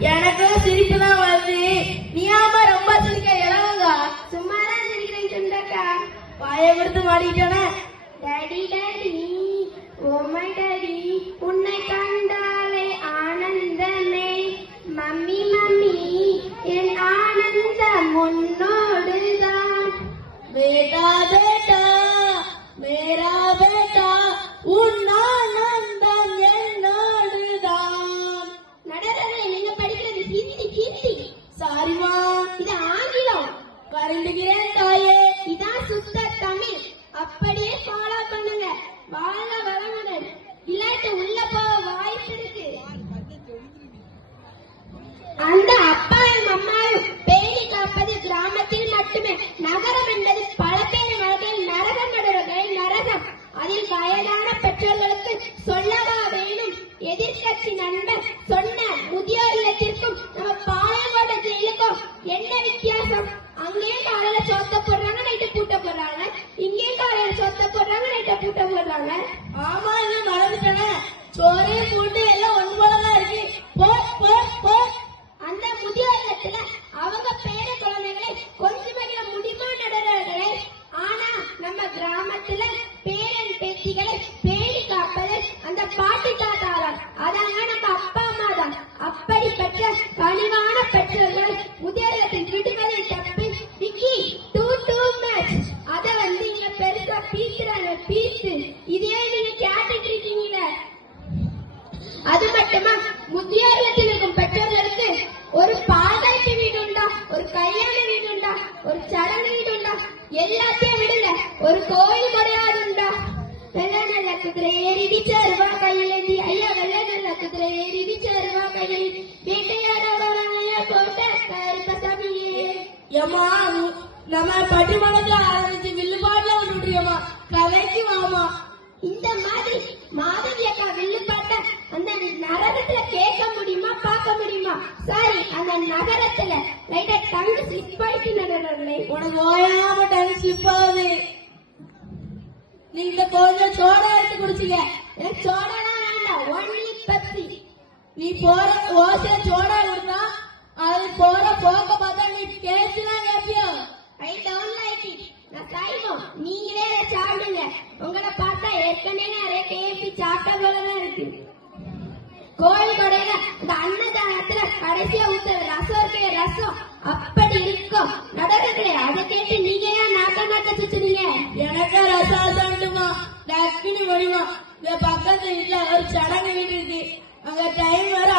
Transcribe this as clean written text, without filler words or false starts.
எனக்கு சிரிப்பு தான் வருது. நீயாம ரொம்ப சிரிக்க இளவங்க. சும்மாதான் சிரிக்கிறேன் சுண்டக்கா. வாயை கொடுத்து மாடிக்கிட்டோன்னே. Daddy daddy oh my daddy உன்னை கண்டாலே ஆனந்தமே. மம்மி மம்மி என் ஆனந்தம் உன்னோடுதான். बेटा बेटा मेरा बेटा உன் ஆனந்தம் என்னோடுதான். நடராஜே, நீங்க படிக்கிறது ஹிந்தி. ஹிந்தி சாரிமா, இது ஆங்கிலம். வருந்துகிறேன் தாயே. இதான் சுத்த தமிழ். அப்படியே ஃபாலோ பண்ணுங்க. வாழ்க வளமுடன். இல்லாட்டி உள்ள போக வாய்ப்பு இருக்கு. அந்த அப்பாவும் அம்மாவும் பேணி காப்பது கிராமத்தில் மட்டுமே. நகரம் என்பது பல பேர் வாழ்க்கையில் நரகம் நடுவர்கள் நரகம். அதில் வயதான பெற்றோர்களுக்கு சொல்லவா வேணும்? எதிர்கட்சி நண்பர் சொன்ன முதியோர் இல்லத்திற்கும் நம்ம பாளையங்கோட்டை ஜெயிலுக்கும் என்ன வித்தியாசம்? அங்கேயும் காலையில சோத்த போடுறாங்க, நைட்டு பூட்ட போடுறாங்க. இங்கேயும் காலையில சோத்த போடுறாங்க, நைட்ட பூட்ட போடுறாங்க. ஆமா, என்ன மறந்துட்டேனே. சோறு பூட்டு எல்லாம் ஒன்று போலதான் இருக்கு. போ போ போ. அந்த முதியோர் இல்லத்துல அவங்க பேர குழந்தைகளை கொஞ்சம் மகிழ முடியுமா நடராஜர்களே? ஆனா நம்ம கிராமத்துல பேரன் பேத்திகளை பேணி காப்பது அந்த பாட்டி தாத்தாதான். அதாங்க நம்ம அப்பா அம்மா தான். அப்படிப்பட்ட கனிவான பெற்றோர்கள் முதியோர் இல்லத்தில் விடுவதை தப்பு. Vicky too much. அத இங்க பெருசா பீசுறாங்க பீசு. இதே நீங்க கேட்டுட்டு இருக்கீங்க. அது மட்டுமா, முதியோர் இல்லத்தில் இருக்கும் பெற்றோர்களுக்கு ஒரு பாதாட்டு வீடு உண்டா, ஒரு கல்யாண வீடு உண்டா, ஒரு சடங்கு வீடு உண்டா? எல்லாத்தையும் விடுங்க, ஒரு கோயில் கிடையாது உண்டா? வெள்ள நல்ல குதிரை ஏறி சேருவா கையிலேந்தி. ஐயா வெள்ள நல்ல குதிரை ஏறி சேருவா கையிலேந்தி. வேட்டையாட வரைய போட்ட கருப்பசாமியே. ஏமா, நம்ம பட்டிமணத்துல ஆரம்பிச்சு வில்லுபாட்டுல விட்டுட்டியம்மா. கதைக்கு வாமா. இந்த மாதிரி மாதவி அக்கா வில்லுப்பாட்ட அந்த நரகத்துல கேட்க முடியுமா, பார்க்க முடியுமா? சாரி, அந்த நகரத்துல லைட்டா டங்கு ஸ்லிப் ஆயிட்டு நடனே. உனக்கு ஓயாம டைம் ஸ்லிப் ஆகுது. நீங்க கொஞ்சம் சோடா எடுத்து குடிச்சிங்க. எனக்கு சோடாலாம் வேண்டாம், ஒன்லி பெப்சி. நீ போற ஓசை சோடா கொடுத்தா அது போற போக்க பார்த்தா நீ கேசுதான் கேப்பியோ. I don't like it. நான் சைவம், நீங்களே அதை சாப்பிடுங்க. உங்களை பார்த்தா ஏற்கனவே நிறைய கேபி சாப்பிட்ட போலதான் இருக்கு. கோயில் கொடையில இந்த அன்னதானத்துல கடைசியா ஊத்துற ரசம் இருக்க ரசம் அப்படி இருக்கும். நடர்களே, அதை கேட்டு நீங்க ஏன் நாக்க சுத்துறீங்க? எனக்கு ரசாசமா டக்குனு முடியுமா. இந்த பக்கத்து வீட்டுல ஒரு சடங்கு வீடு இருக்கு. அங்க டைம் வர